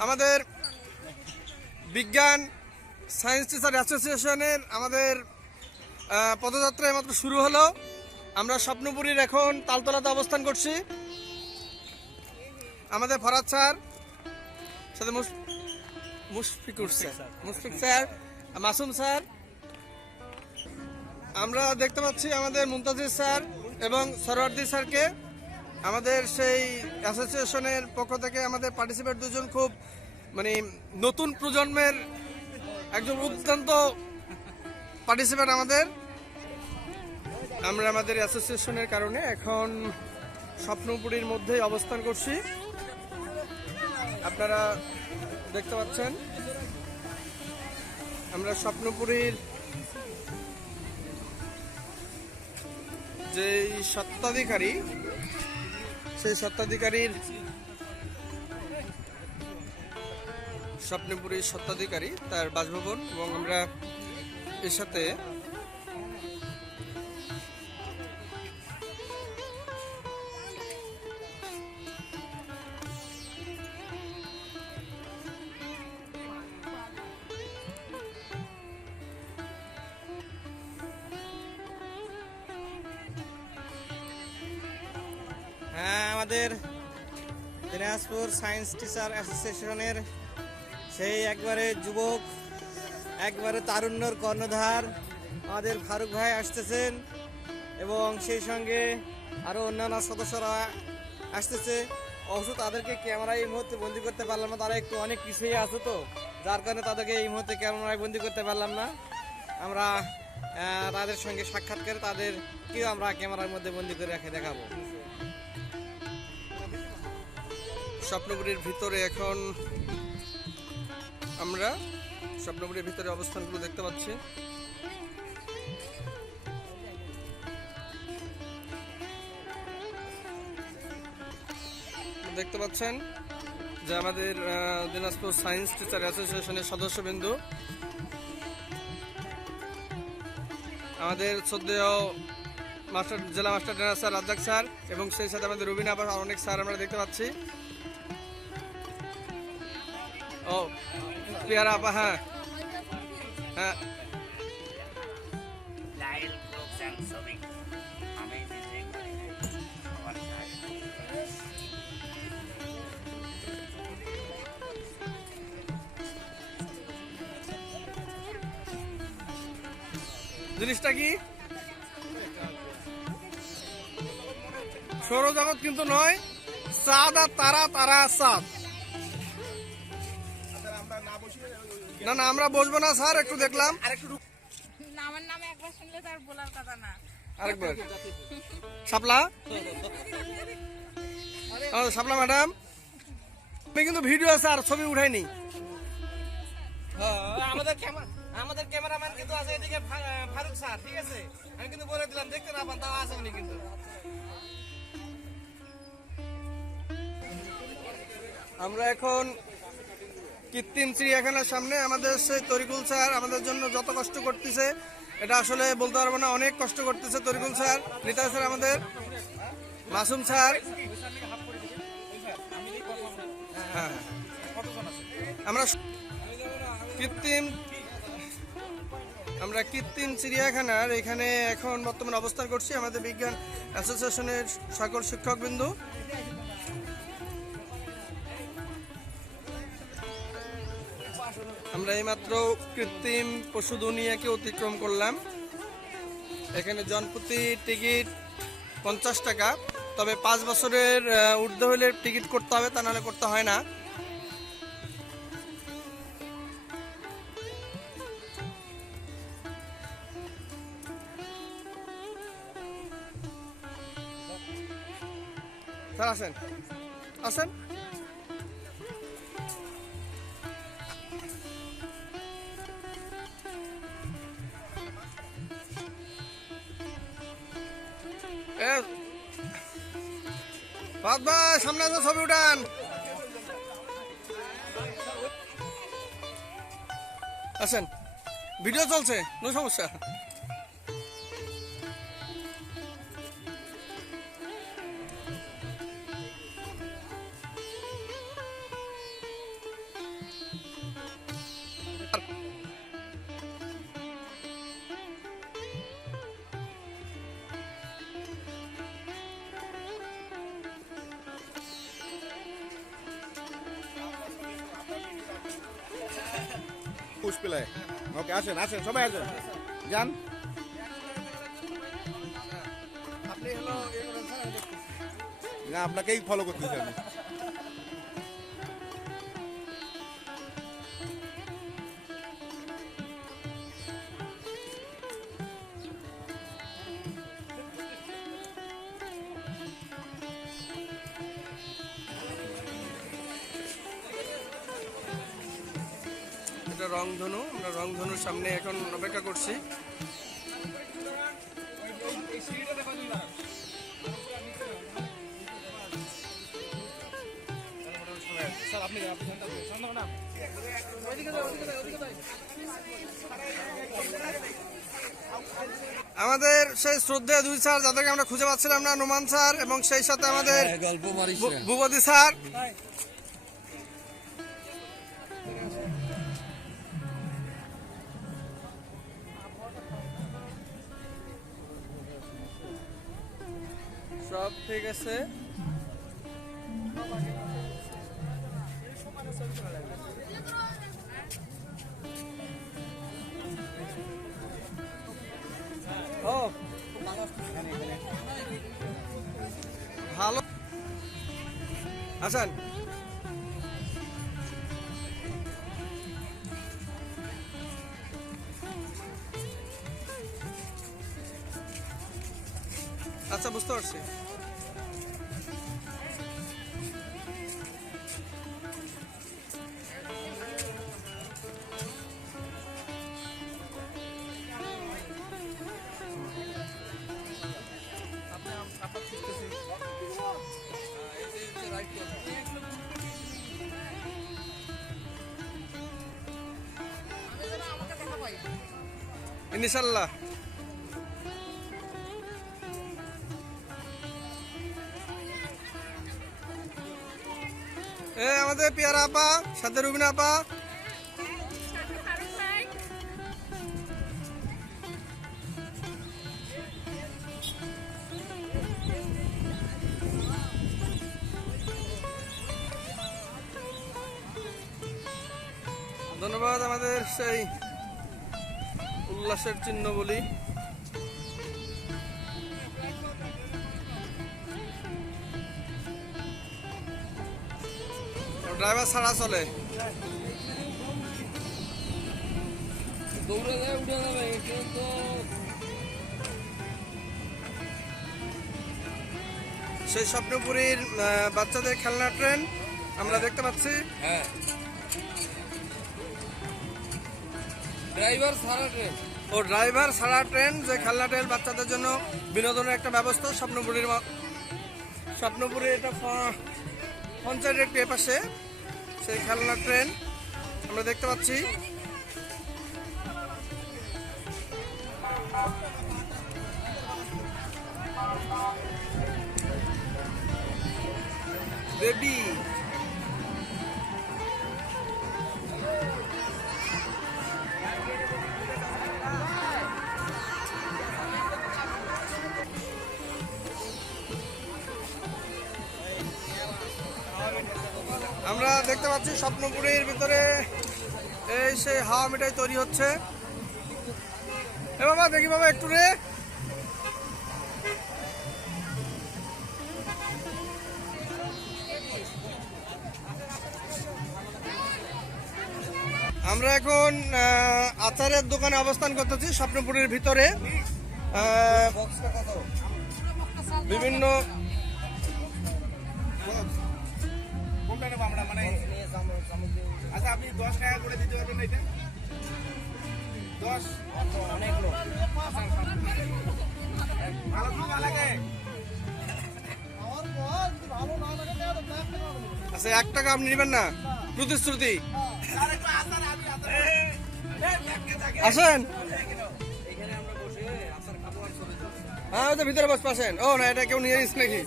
আমাদের বিজ্ঞান science teacher অ্যাসোসিয়েশনের আমাদের পদযাত্রা মাত্র শুরু হলো। আমরা স্বপ্নপুরীর এখন তালতলাতে অবস্থান করছি। আমাদের ফরাদ স্যার, সাথে মুশ- Mushfiqur sir, Mushfiq sir, Masum sir. আমরা দেখতে পাচ্ছি আমাদের মুমতাজির স্যার এবং সরওয়ার্দি স্যারকে। আমাদের সেই অ্যাসোসিয়েশনের পক্ষ থেকে আমাদের পার্টিসিপেট দুজন খুব মানে নতুন প্রজন্মের একজন উদ্যন্ত পার্টিসিপেট আমাদের। আমরা আমাদের অ্যাসোসিয়েশনের কারণে এখন স্বপ্নপুরীর মধ্যে অবস্থান করছি। আপনারা দেখতে পাচ্ছেন, আমরা স্বপ্নপুরীর যে সত্ত্বাধিকারী সেই স্বত্বাধিকারীর স্বপ্নপুরীর স্বত্বাধিকারী তার বাসভবন এবং আমরা এর সাথে সায়েন্স টিচার অ্যাসোসিয়েশনের সেই একবারে যুবক, একবারে তারুণ্যর কর্ণধার আমাদের ফারুক ভাই আসতেছেন এবং সেই সঙ্গে আরও অন্যান্য সদস্যরা আসতেছে। অবশ্য তাদেরকে ক্যামেরায় এই মুহূর্তে বন্দি করতে পারলাম না, তারা একটু অনেক পিছিয়ে আছে তো, যার কারণে তাদেরকে এই মুহূর্তে ক্যামেরায় বন্দি করতে পারলাম না। আমরা তাদের সঙ্গে সাক্ষাৎ করে তাদেরকেও আমরা ক্যামেরার মধ্যে বন্দি করে রেখে দেখাবো। স্বপ্নপুরীর ভিতরে এখন আমরা স্বপ্নপুরীর ভিতরে অবস্থানগুলো দেখতে পাচ্ছি। দেখতে পাচ্ছেন যে আমাদের দিনাজপুর সায়েন্স টিচার অ্যাসোসিয়েশনের সদস্যবিন্দু। আমাদের শ্রদ্ধেয় মাস্টার, জেলা master trainer sir Razzak sir এবং সেই সাথে আমাদের রবিনা আবার অনেক স্যার আমরা দেখতে পাচ্ছি। ও পেয়ারা আপা হ্যাঁ হ্যাঁ জিনিসটা কি সৌরজগৎ কিন্তু নয় চাঁদ আর তারা তারা চাঁদ না না আমরা বসবো না স্যার একটু দেখলাম। আমার নামে একবার শুনলে তার বলার কথা না। আরেকবার। শাপলা? ও, শাপলা ম্যাডাম। আমি কিন্তু ভিডিও আছে আর ছবি উঠাইনি। হ্যাঁ, আমাদের ক্যামেরা আমাদের ক্যামেরাম্যান কিন্তু আছে এদিকে ফারুক স্যার ঠিক আছে? আমি কিন্তু বলে দিলাম দেখতে না পান তাও আসেনি কিন্তু। আমরা এখন কৃত্রিম চিড়িয়াখানার সামনে আমাদের সেই তরিকুল স্যার আমাদের জন্য যত কষ্ট করতেছে, এটা আসলে বলতে পারব না, অনেক কষ্ট করতেছে তরিকুল স্যার, নিতা স্যার আমাদের, মাসুম স্যার। হ্যাঁ। আমরা কৃত্রিম আমরা কৃত্রিম চিড়িয়াখানার এখানে এখন বর্তমানে অবস্থান করছি আমাদের বিজ্ঞান অ্যাসোসিয়েশনের সকল শিক্ষকবৃন্দু। আমরা এইমাত্র কৃত্রিম পশু দুনিয়াকে অতিক্রম করলাম। এখানে জনপ্রতি টিকিট পঞ্চাশ টাকা। তবে পাঁচ বছরের ঊর্ধ্বে হলে টিকিট করতে হবে, তা নাহলে করতে হয় না। আসেন। আসেন? সামনে আসো ছবি উঠান। আসেন। ভিডিও চলছে নো সমস্যা। ঘুষ পেলে ওকে আসেন আসেন সবাই আসেন। যান। না আপনাকেই ফলো করতেছি আমি। আমাদের সেই শ্রদ্ধেয় দুই স্যার যাদেরকে আমরা খুঁজে পাচ্ছিলাম না নোমান স্যার এবং সেই সাথে আমাদের ভূ- ভূপতি স্যার। সব ঠিক আছে? আছেন আচ্ছা বুঝতে পারছি। ইনশাল্লাহ এ আমাদের পেয়ারা আপা সাথে রুবিনা আপা। ধন্যবাদ আমাদের সেই উল্লাসের চিহ্ন বলি। ড্রাইভার ছাড়া চলে। দৌড়ে যায় উঠে যাবে তো সেই স্বপ্নপুরীর বাচ্চাদের খেলনা ট্রেন আমরা দেখতে পাচ্ছি। হ্যাঁ। Driver Sara train. ও ড্রাইভার সারা ট্রেন যে খেলনা ট্রেন বাচ্চাদের জন্য বিনোদনের একটা ব্যবস্থা, স্বপ্নপুরীর স্বপ্নপুরী এটা পঞ্চায়েতের একটি পাশে সেই খেলনা ট্রেন আমরা দেখতে পাচ্ছি। বেবি দেখতে পাচ্ছি স্বপ্নপুরীর ভিতরে এই সেই হাওয়া মিঠাই তৈরি হচ্ছে। এ বাবা, দেখি বাবা একটু রে। আমরা এখন আচারের দোকানে অবস্থান করতেছি স্বপ্নপুরীর ভিতরে। বিভিন্ন নেব আমরা মানে আচ্ছা আপনি দশ টাকা করে দিতে পারবেন এটা? দশ? অনেক লোক। ভালো কি লাগে। আচ্ছা এক টাকা আপনি নেবেন না? প্রতিশ্রুতি। আসেন। হ্যাঁ ভিতরে বস পাশেন ও না এটা কেউ নিয়ে নাকি?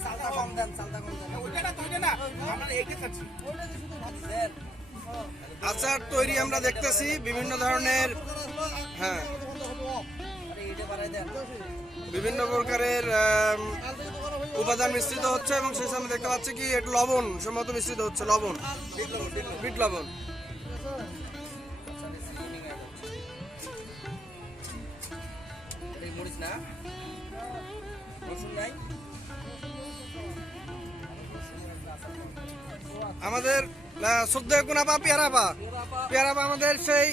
আচার তৈরি আমরা দেখতেছি বিভিন্ন ধরনের হ্যাঁ। বিভিন্ন প্রকারের উপাদান মিশ্রিত হচ্ছে এবং সেই সময় দেখতে পাচ্ছি কি একটু লবণ সম্ভবত মিশ্রিত হচ্ছে লবণ। বিট লবণ। মরিচ না? রসুন নাই? আমাদের শ্রদ্ধা কোনাপা পেয়ারাপা পেয়ারাপা আমাদের সেই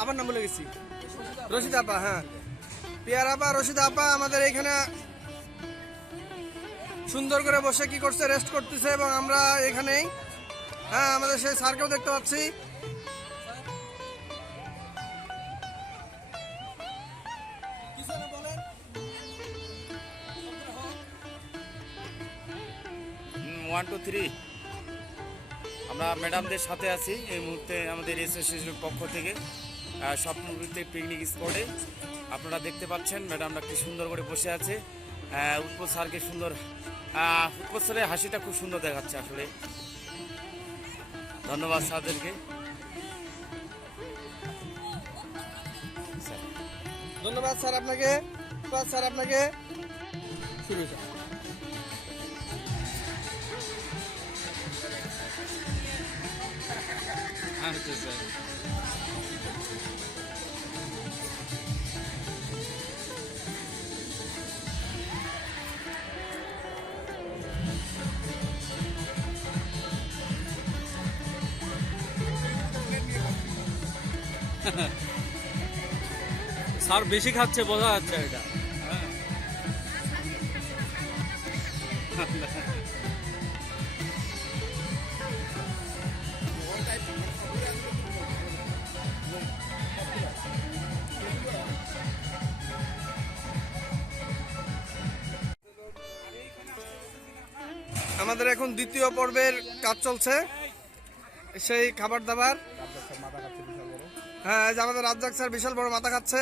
আবার নাম বলে গেছি। রশিদ আপা হ্যাঁ। পেয়ারাপা রশিদ আপা আমাদের এখানে সুন্দর করে বসে কি করছে রেস্ট করতেছে এবং আমরা এখানেই হ্যাঁ আমাদের সেই স্যারকেও দেখতে পাচ্ছি। ওয়ান টু থ্রি আমরা ম্যাডামদের সাথে আছি এই মুহূর্তে আমাদের অ্যাসোসিয়েশনের পক্ষ থেকে স্বপ্নবৃত্তি পিকনিক স্পটে আপনারা দেখতে পাচ্ছেন ম্যাডামরা কি সুন্দর করে বসে আছে। উৎপল স্যারকে সুন্দর উৎপল স্যারের হাসিটা খুব সুন্দর দেখাচ্ছে আসলে। ধন্যবাদ স্যারদেরকে। স্যার ধন্যবাদ স্যার আপনাকে। স্যার আপনাকে। স্যার স্যার বেশি খাচ্ছে বোঝা যাচ্ছে এটা। আমাদের দ্বিতীয় পর্বের কাজ চলছে। সেই খাবার দাবার। হ্যাঁ আমাদের রাজ্জাক স্যার বিশাল বড় মাথা খাচ্ছে।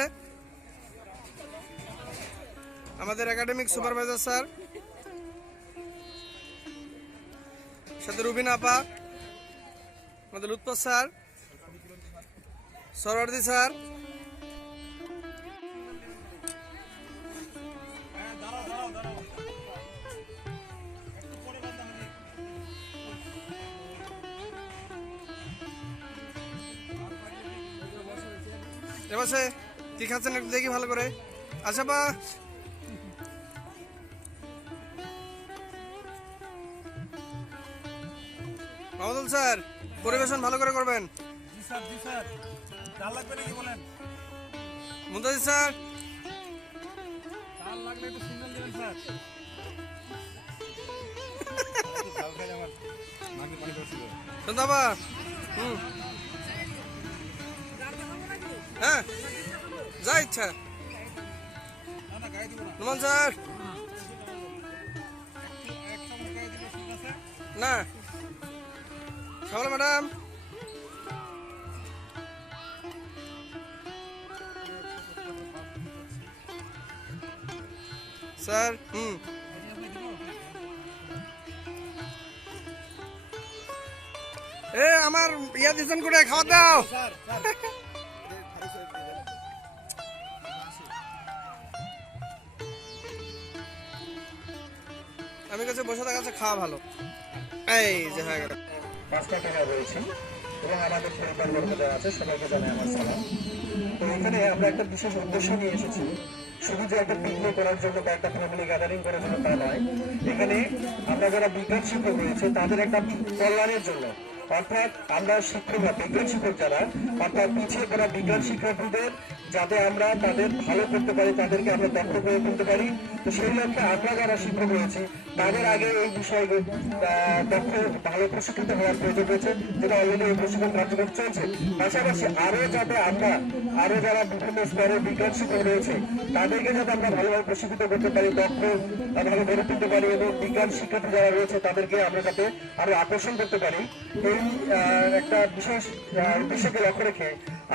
আমাদের একাডেমিক সুপারভাইজার স্যার। সাথে রুবিন আপা। আমাদের উৎপল স্যার। সরওয়ার্দি স্যার। সে কি খাচ্ছেন একটু দেখি ভালো করে। আচ্ছা বা। মাহমুদুল স্যার পরিবেশন ভালো করে করবেন। জি স্যার জি স্যার। হ্যাঁ? ইচ্ছা। না। ম্যাডাম। স্যার হুম। এ আমার ইয়া দিচ্ছেন করে খাওয়া দাও। আমি কাছে বসে থাকা কাছে খাওয়া ভালো। এই যে হয়ে গেল। পাঁচটা টাকা রয়েছে এবং আমাদের পরিবার বর্গ যারা আছে, সবাইকে জানাই আমার সালাম। তো এখানে আমরা একটা বিশেষ উদ্দেশ্য নিয়ে এসেছি। শুধু যে একটা পিকনিক করার জন্য বা একটা ফ্যামিলি গ্যাদারিং করার জন্য তা নয়, এখানে আমরা যারা বিজ্ঞান শিক্ষক রয়েছে, তাদের একটা কল্যাণের জন্য। অর্থাৎ আমরা শিক্ষকরা বিজ্ঞান শিক্ষক যারা, অর্থাৎ পিছিয়ে পড়া বিজ্ঞান শিক্ষকদের যাতে আমরা তাদের ভালো করতে পারি, তাদেরকে আমরা দক্ষ করে তুলতে পারি। তো সেই লক্ষ্যে আমরা যারা শিক্ষক রয়েছে, তাদের আগে এই বিষয়ে দক্ষ, ভালো প্রশিক্ষিত হওয়ার প্রয়োজন রয়েছে, যেটা অলরেডি এই প্রশিক্ষণ কার্যক্রম চলছে। পাশাপাশি আরও যাতে আমরা আরও যারা বিভিন্ন স্তরে বিজ্ঞান শিক্ষক রয়েছে, তাদেরকে যাতে আমরা ভালোভাবে প্রশিক্ষিত করতে পারি, দক্ষ ভালো গড়ে তুলতে পারি এবং বিজ্ঞান শিক্ষার্থী যারা রয়েছে, তাদেরকে আমরা যাতে আরও আকর্ষণ করতে পারি। এই একটা বিশেষ উদ্দেশ্যকে লক্ষ্য রেখে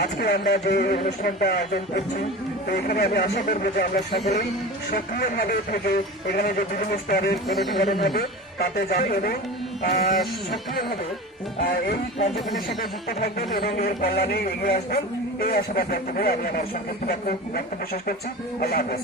আজকে আমরা যে অনুষ্ঠানটা আয়োজন করছি, তো এখানে আমি আশা করব যে আমরা সকলেই সক্রিয়ভাবে থেকে এখানে যে বিভিন্ন স্তরের কমিটি গঠন হবে, তাতে যাই এবং সক্রিয়ভাবে এই কার্যক্রমের সাথে যুক্ত থাকবেন এবং এর কল্যাণে এগিয়ে আসবেন, এই আশাবাদ ব্যক্ত করে আমি আমার সংক্ষিপ্ত বক্তব্য শেষ করছি। আল্লাহ হাফেজ।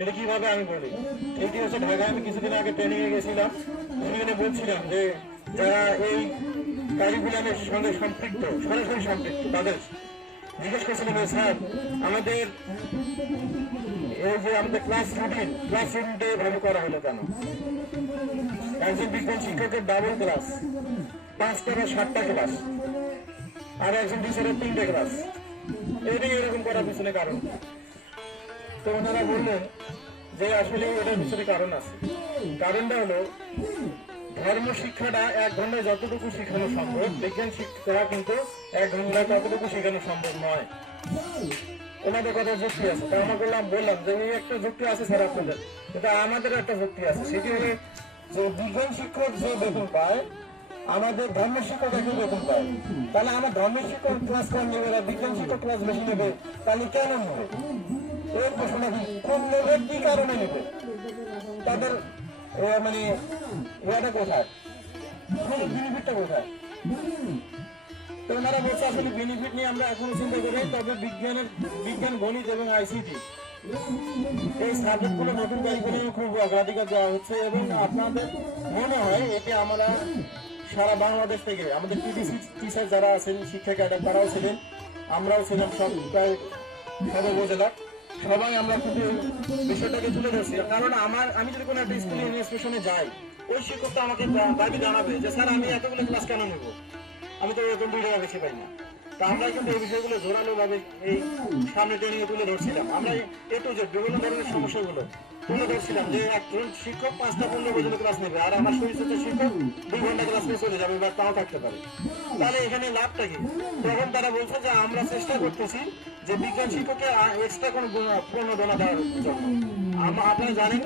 এটা কীভাবে আমি বলি? এটি হচ্ছে ঢাকায় আমি কিছুদিন আগে ট্রেনিং এ গেছিলাম। সেখানে বলছিলাম যে, যারা এই কারিকুলামের সঙ্গে সম্পৃক্ত, সরাসরি সম্পৃক্ত, তাদের জিজ্ঞেস করছিলাম স্যার, আমাদের এই যে আমাদের ক্লাস রুটিন ক্লাস রুটিনটা এভাবে করা হলো কেন? একজন বিজ্ঞান শিক্ষকের ডাবল ক্লাস পাঁচটা বা সাতটা ক্লাস আর একজন টিচারের তিনটে ক্লাস এটাই এরকম করার পিছনে কারণ। তো ওনারা বললেন যে আসলে এটার পিছনে কারণ আছে। কারণটা হলো, ধর্ম শিক্ষাটা এক ঘন্টায় যতটুকু শেখানো সম্ভব, বিজ্ঞান শিক্ষা কিন্তু এক ঘন্টায় ততটুকু শেখানো সম্ভব নয়। ওনাদের কথা যুক্তি আছে। তা আমরা বললাম বললাম যে এই একটা যুক্তি আছে স্যার আপনাদের। কিন্তু আমাদের একটা যুক্তি আছে। সেটি হলো যে বিজ্ঞান শিক্ষক যে বেতন পায়, আমাদের ধর্ম শিক্ষক একই বেতন পায়। তাহলে আমার ধর্ম শিক্ষক ক্লাস কম নেবে বিজ্ঞান শিক্ষক ক্লাস বেশি নেবে, তাহলে কেন নেবে এর কি কোন কি কারণে তাদের মানে কোথায়? বেনিফিটটা কোথায়? আসলে বেনিফিট নিয়ে আমরা এখনও চিন্তা করি তবে বিজ্ঞানের, বিজ্ঞান গণিত এবং আইসিটি এই সাবজেক্টগুলো নতুন কারিকুলামে খুব অগ্রাধিকার দেওয়া হচ্ছে এবং আপনাদের মনে হয় এতে আমরা সারা বাংলাদেশ থেকে, আমাদের টিডিসি টিচার যারা আছেন, শিক্ষা ক্যাডার তারাও ছিলেন, আমরাও ছিলাম সব, প্রায় সব উপজেলা সবাই আমরা কিন্তু বিষয়টাকে তুলে ধরছি কারণ আমার, আমি যদি কোনো একটা স্কুলে ইনস্টিটিউশনে যাই, ওই শিক্ষকটা আমাকে দাবি জানাবে যে, স্যার, আমি এতগুলো ক্লাস কেন নেব? আমি তো এরকম দুই টাকা বেশি পাই না। তা আমরা কিন্তু এই বিষয়গুলো জোরালো ভাবে এই সামনে ট্রেনিং তুলে ধরছিলাম। আমরা এ টু জেড বিভিন্ন ধরনের সমস্যাগুলো তুলে ধরছিলাম যে একজন শিক্ষক পাঁচটা পনেরো পর্যন্ত ক্লাস নেবে, আর আমার শরীর শিক্ষক দুই ঘণ্টা ক্লাস নিয়ে চলে যাবে বা তাও থাকতে পারে। তাহলে এখানে লাভটা কি? তখন তারা বলছে যে আমরা চেষ্টা করতেছি যে বিজ্ঞান শিক্ষককে এক্সট্রা কোনো প্রণোদনা দেওয়ার জন্য। আপনারা জানেন,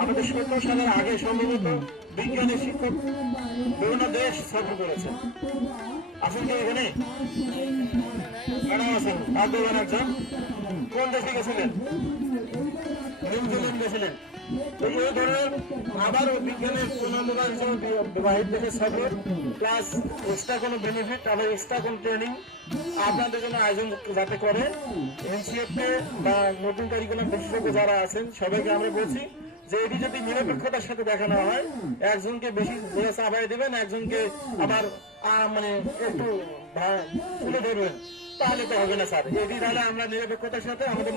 আমাদের সত্তর সালের আগে সম্ভবত বিজ্ঞানের শিক্ষক বিভিন্ন দেশ সফর করেছেন আছেন কোন দেশে গেছিলেন? গেছিলেন। এই আবার বাহির প্লাস এক্সট্রা কোনো বেনিফিট আবার এক্সট্রা কোনো ট্রেনিং আপনাদের জন্য আয়োজন যাতে করে বা নতুন বিশেষজ্ঞ যারা আছেন, সবাইকে আমরা বলছি যে এটি যদি নিরপেক্ষতার সাথে দেখানো হয়, একজনকে বেশি চাপাই দেবেন, একজনকে আবার মানে একটু তুলে ধরবেন, তাহলে তো হবে না স্যার। এটি তাহলে আমরা নিরপেক্ষতার সাথে আমাদের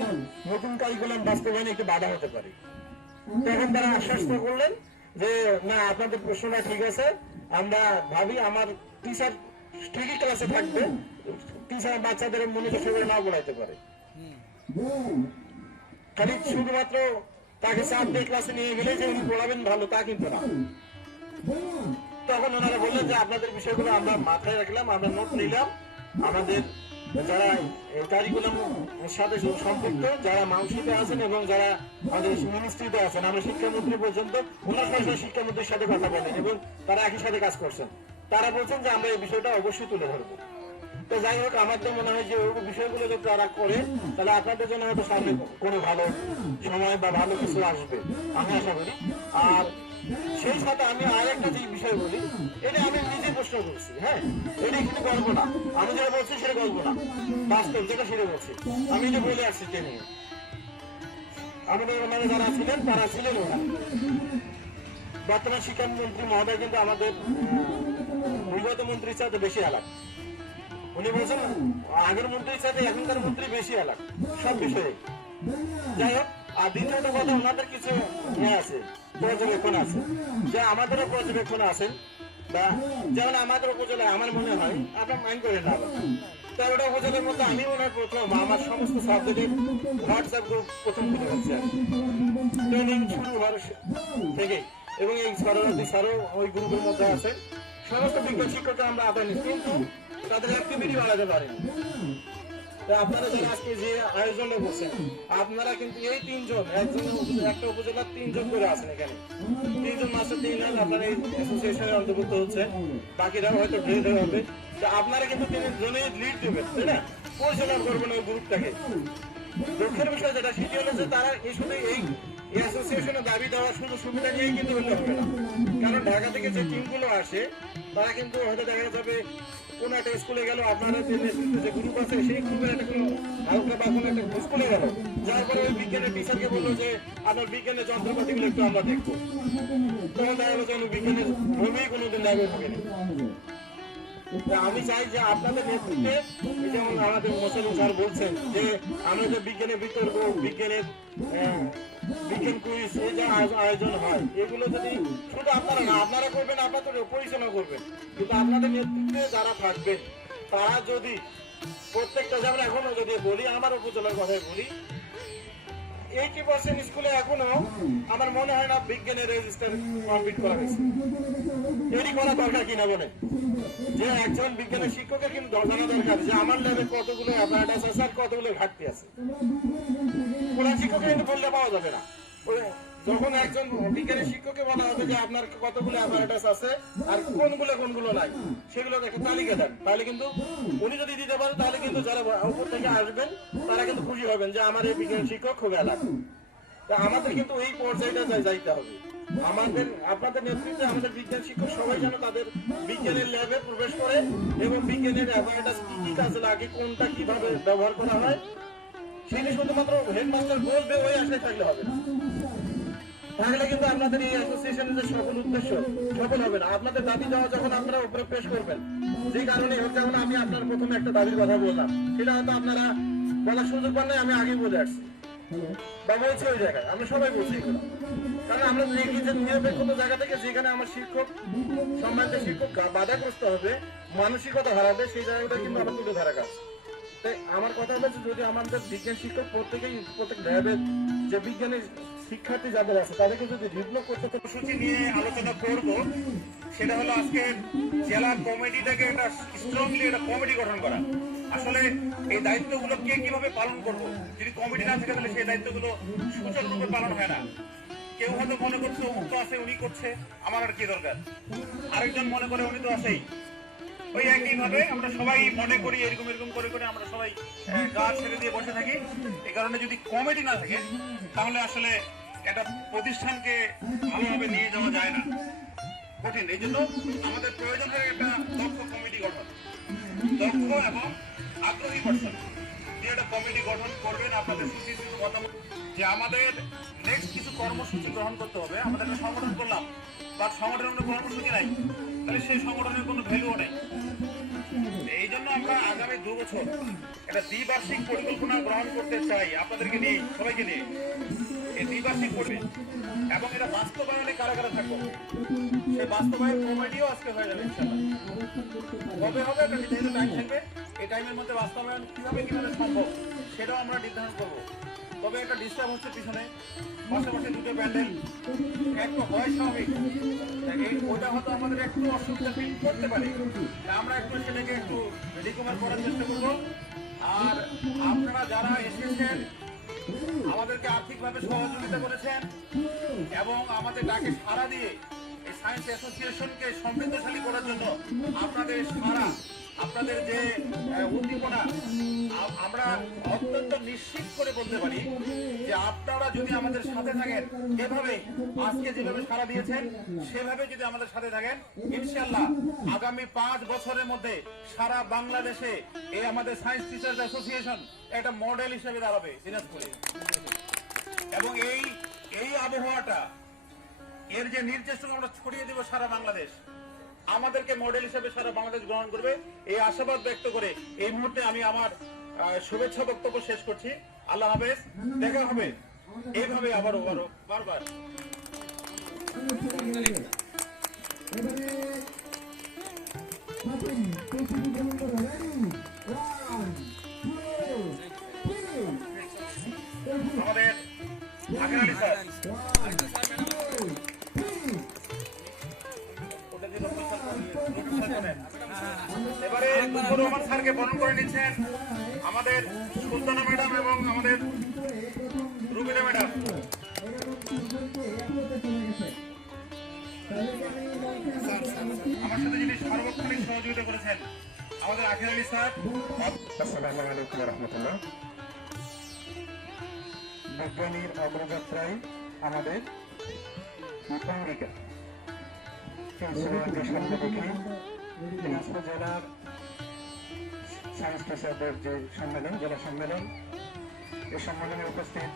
নতুন কারিকুলাম বাস্তবায়নে একটু বাধা হতে পারে। তখন তারা আশ্বাস করলেন যে, না, আপনাদের প্রশ্নটা ঠিক আছে। আমরা ভাবি আমার টিচার ঠিকই ক্লাসে থাকবে। টিচার বাচ্চাদের মনে তো সেভাবে না পড়াইতে পারে। খালি শুধুমাত্র তাকে চাপ দিয়ে ক্লাসে নিয়ে গেলে যে উনি পড়াবেন ভালো, তা কিন্তু না। তখন ওনারা বললেন যে আপনাদের বিষয়গুলো আমরা মাথায় রাখলাম, আমরা নোট নিলাম। আমাদের যারা কারিকুলাম সাথে সম্পৃক্ত, যারা আছেন এবং যারা আমাদের মিনিস্ট্রিতে আছেন, আমরা শিক্ষামন্ত্রী পর্যন্ত ওনার সরাসরি শিক্ষামন্ত্রীর সাথে কথা বলেন এবং তারা একই সাথে কাজ করছেন। তারা বলছেন যে আমরা এই বিষয়টা অবশ্যই তুলে ধরবো। তো যাই হোক, আমার তো মনে হয় যে ওই বিষয়গুলো যদি তারা করে, তাহলে আপনাদের জন্য হয়তো সামনে কোনো ভালো সময় বা ভালো কিছু আসবে। আমি আশা করি। আর সেই সাথে আমি যে বিষয় বলি, এটা আমি নিজে প্রশ্ন করছি হ্যাঁ? এটা কিন্তু গল্প না। আমি যেটা বলছি সেটা গল্প না। বাস্তব যেটা সেটা বলছি। আমি বলে আসছি নিয়ে আমাদের মানে যারা ছিলেন, তারা ছিলেন ওখানে বর্তমান শিক্ষামন্ত্রী মহোদয় কিন্তু আমাদের বিগত মন্ত্রীর সাথে বেশি আলাপ। উনি বলছেন, আগের মন্ত্রীর সাথে এখনকার মন্ত্রী বেশি আলাপ। সব বিষয়ে। যাই হোক, আর দ্বিতীয়ত কথা, ওনাদের কিছু ইয়ে আছে। পর্যবেক্ষণ আছে যে আমাদেরও পর্যবেক্ষণ আছেন বা যেমন আমাদের উপজেলায় আমার মনে হয়, আপনার মাইন্ড করেন না। তেরোটা উপজেলার মধ্যে আমি ওনার প্রথম, আমার সমস্ত সাবজেক্টের হোয়াটসঅ্যাপ গ্রুপ প্রথম খুলে হচ্ছে। ট্রেনিং শুরু হওয়ার থেকে এবং এই সরস্বতী স্যারও ওই গ্রুপের মধ্যে আছে। সমস্ত বিজ্ঞান শিক্ষককে আমরা আদায় নিচ্ছি, কিন্তু তাদের অ্যাক্টিভিটি বাড়াতে পারেনি। আপনারা যারা আজকে যে আপনারা কিন্তু এই তিনজন একটা উপজেলার তিনজন করে আছেন এখানে। তিনজন মাস্টার ট্রেনার আপনারা এই অন্তর্ভুক্ত হচ্ছে হয়তো হবে। তো আপনারা কিন্তু লিড দেবেন, তাই না? পরিচালনা করবেন ওই গ্রুপটাকে দুঃখের বিষয় যেটা, সেটি হলো যে তারা এই শুধু এই অ্যাসোসিয়েশনের দাবি দেওয়ার শুধু সুবিধা নিয়েই কিন্তু হবে কারণ ঢাকা থেকে যে টিমগুলো আসে, তারা কিন্তু হয়তো দেখা যাবে একটা স্কুলে গেল, আপনারা যে যে গ্রুপ আছে, সেই গ্রুপের একটা কোনো হালকা বা কোনো একটা স্কুলে গেল। যার পরে ওই বিজ্ঞানের টিচারকে বলল যে, আপনার বিজ্ঞানের যন্ত্রপাতিগুলো একটু আমরা দেখব। তখন দেখা যে বিজ্ঞানের কোনোদিন আমি চাই যে আপনাদের নেতৃত্বে, যেমন আমাদের মোসাইন স্যার বলছেন যে, আমরা যে বিজ্ঞানের বিতর্ক বিজ্ঞানের বিজ্ঞান কুইজ আয়োজন হয়, এগুলো যদি শুধু আপনারা না, আপনারা করবেন আপনাদের পরিচালনা করবেন। কিন্তু আপনাদের নেতৃত্বে যারা থাকবেন, তারা যদি প্রত্যেকটা, যেমন এখনও যদি বলি, আমার উপজেলার কথাই বলি এইটি পার্সেন্ট স্কুলে এখনও? আমার মনে হয় না বিজ্ঞানের রেজিস্টার কমপ্লিট করা হয়েছে। এরই করা দরকার কিনা বলে? যে একজন বিজ্ঞানের শিক্ষকের কিন্তু জানা দরকার যে আমার ল্যাবে কতগুলো অ্যাপারেটাস আছে আর কতগুলো ঘাটতি আছে। কোন শিক্ষকের কিন্তু বললে পাওয়া যাবে না। যখন একজন বিজ্ঞানের শিক্ষককে বলা হবে যে আপনার কতগুলো অ্যাপারেটাস আছে আর কোনগুলো কোনগুলো নাই? সেগুলো একটা তালিকা দেন। তাহলে কিন্তু উনি যদি দিতে পারে তাহলে কিন্তু যারা উপর থেকে আসবেন, তারা কিন্তু খুশি হবেন যে আমার এই বিজ্ঞান শিক্ষক খুব এলাকা তা আমাদের কিন্তু এই পর্যায়টা যাইতে হবে। আমাদের আপনাদের নেতৃত্বে আমাদের বিজ্ঞান শিক্ষক সবাই যেন তাদের বিজ্ঞানের ল্যাবে প্রবেশ করে এবং বিজ্ঞানের অ্যাপারেটাস কি কি কাজে লাগে, কোনটা কীভাবে ব্যবহার করা হয়, সেটা শুধুমাত্র হেডমাস্টার বলবে, ওই আশায় থাকলে হবে না। তাহলে কিন্তু আপনাদের এই অ্যাসোসিয়েশনের যে সফল উদ্দেশ্য, সফল হবে না আপনাদের দাবি দেওয়া যখন আপনারা উপরে পেশ করবেন, যে কারণে হচ্ছে যেমন আমি আপনার প্রথমে একটা দাবির কথা বললাম, সেটা হয়তো আপনারা বলার সুযোগ পান আমি আগে বলে আসছি। বা বলছি ওই জায়গায়, আমরা সবাই বলছি কারণ আমরা দেখি যে নিরপেক্ষত জায়গা থেকে যেখানে আমার শিক্ষক, সম্মানিত শিক্ষক বাধাগ্রস্ত হবে, মানসিকতা হারাবে, সেই জায়গাটা কিন্তু আমরা তুলে ধরা কাজ। আমার কথা হচ্ছে, যদি আমাদের বিজ্ঞান শিক্ষক প্রত্যেকেই, প্রত্যেক ল্যাবের যে বিজ্ঞানের শিক্ষার্থী যাদের আছে, তাদেরকে যদি ডেভেলপ করতে কর্মসূচি নিয়ে আলোচনা করব, সেটা হলো আজকে জেলা কমিটিটাকে একটা স্ট্রংলি একটা কমিটি গঠন করা। আসলে এই দায়িত্বগুলো কে কীভাবে পালন করব? যদি কমিটি না থাকে তাহলে সেই দায়িত্বগুলো সুচারুরূপে পালন হয় না। কেউ হয়তো মনে করছে অমুক তো আছে, উনি করছে, আমার আর কি দরকার? আরেকজন মনে করে উনি তো আছেই। ওই একই ভাবে আমরা সবাই মনে করি এরকম এরকম করে করে আমরা সবাই আহ, গা ছেড়ে দিয়ে বসে থাকি। এই কারণে যদি কমিটি না থাকে তাহলে আসলে একটা প্রতিষ্ঠানকে ভালোভাবে নিয়ে যাওয়া যায় না। কঠিন। এই জন্য আমাদের প্রয়োজন হয় একটা দক্ষ কমিটি গঠন। দক্ষ এবং আগ্রহী পার্সন যে একটা কমিটি গঠন করবেন আপনাদের সুচিন্তিত মতামত। যে আমাদের নেক্সট কিছু কর্মসূচি গ্রহণ করতে হবে আমাদের একটা সংগঠন করলাম। বা সংগঠনের কোনো কর্মসূচি নাই। তাহলে সেই সংগঠনের কোনো ভ্যালুও নেই। এই জন্য আমরা আগামী দু বছর একটা দ্বিবার্ষিক পরিকল্পনা গ্রহণ করতে চাই আপনাদেরকে নিয়ে, সবাইকে নিয়ে। এই দ্বিবার্ষিক করবে। এবং এটা বাস্তবায়নে কারা কারা থাকব। সেই বাস্তবায়ন কমিটিও আজকে হয়ে যাবে কবে হবে একটা নির্ধারিত টাইম থাকবে। এই টাইমের মধ্যে বাস্তবায়ন কীভাবে কীভাবে সম্ভব, সেটাও আমরা নির্ধারণ করব। তবে একটা ডিস্টার্ব হচ্ছে পিছনে। পাশাপাশি দুটো প্যান্ডেল। একটু হয় স্বাভাবিক। ওটা হয়তো আমাদের একটু অসুবিধা ফিল করতে পারে। আমরা একটু সেটাকে একটু রিকভার করার চেষ্টা করব। আর আপনারা যারা এসেছেন, আমাদেরকে আর্থিকভাবে সহযোগিতা করেছেন এবং আমাদের ডাকে সাড়া দিয়ে এই সায়েন্স অ্যাসোসিয়েশনকে সমৃদ্ধশালী করার জন্য আপনাদের সারা আপনাদের যে উদ্দীপনা আমরা অত্যন্ত নিশ্চিত করে বলতে পারি যে আপনারা যদি আমাদের সাথে থাকেন এভাবে আজকে যেভাবে সারা দিয়েছেন, সেভাবে যদি আমাদের সাথে থাকেন ইনশাল্লাহ আগামী পাঁচ বছরের মধ্যে সারা বাংলাদেশে এই আমাদের সায়েন্স টিচার্স অ্যাসোসিয়েশন একটা মডেল হিসেবে দাঁড়াবে দিনাজপুরে এবং এই এই আবহাওয়াটা, এর যে নির্দেশনা, আমরা ছড়িয়ে দেব সারা বাংলাদেশ। আমাদেরকে মডেল হিসেবে সারা বাংলাদেশ গ্রহণ করবে। এই আশাবাদ ব্যক্ত করে এই মুহূর্তে আমি আমার শুভেচ্ছা বক্তব্য শেষ করছি। আল্লাহ হাফেজ। দেখা হবে। এইভাবে আবারও আবারও, বারবার। আমাদের আলী স্যার রহমান স্যারকে বরণ করে নিচ্ছেন আমাদের সুলতানা ম্যাডাম এবং আমাদের রুবিনা ম্যাডাম। আমার সাথে যিনি সার্বক্ষণিক সহযোগিতা করেছেন, আমাদের আখের আলী স্যার। আসসালামু আলাইকুম রহমতুল্লাহ। বিজ্ঞানীর অগ্রযাত্রায় আমাদের অঙ্গিকা এই দিনাজপুর জেলার সায়েন্স টিচারদের যে সম্মেলন, জেলা সম্মেলন এই সম্মেলনে উপস্থিত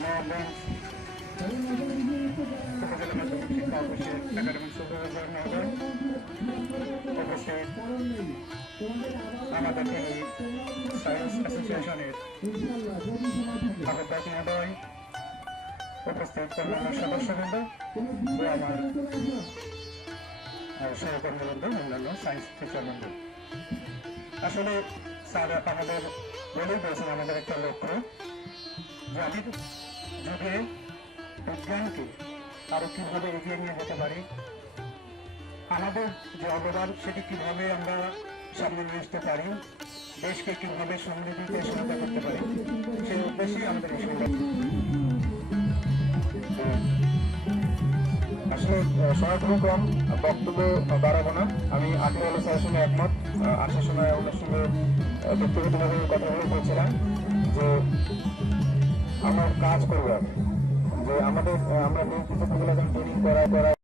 নবাবগঞ্জ উপজেলা মাধ্যমিক উপস্থিত সায়েন্স অ্যাসোসিয়েশনের আহ্বায়ক অন্যান্য সদস্যবৃন্দ আমার সহকর্মীবৃন্দ, অন্যান্য সায়েন্স আসলে স্যার আমাদের বলেই বলছেন আমাদের একটা লক্ষ্য যে আমি যুগে বিজ্ঞানকে আরও কীভাবে এগিয়ে নিয়ে যেতে পারি, আমাদের যে অবদান সেটি কীভাবে আমরা সামনে নিয়ে আসতে পারি, দেশকে কীভাবে সমৃদ্ধিতে সহায়তা করতে পারি, সেই উদ্দেশ্যেই আমাদের এই সংগঠন বক্তব্য বাড়াবো না আমি একমত। সময় ব্যক্তিগতভাবে কথা বলে বলছিলাম যে আমার কাজ করবে আমি যে আমাদের আমরা ট্রেনিং করা করা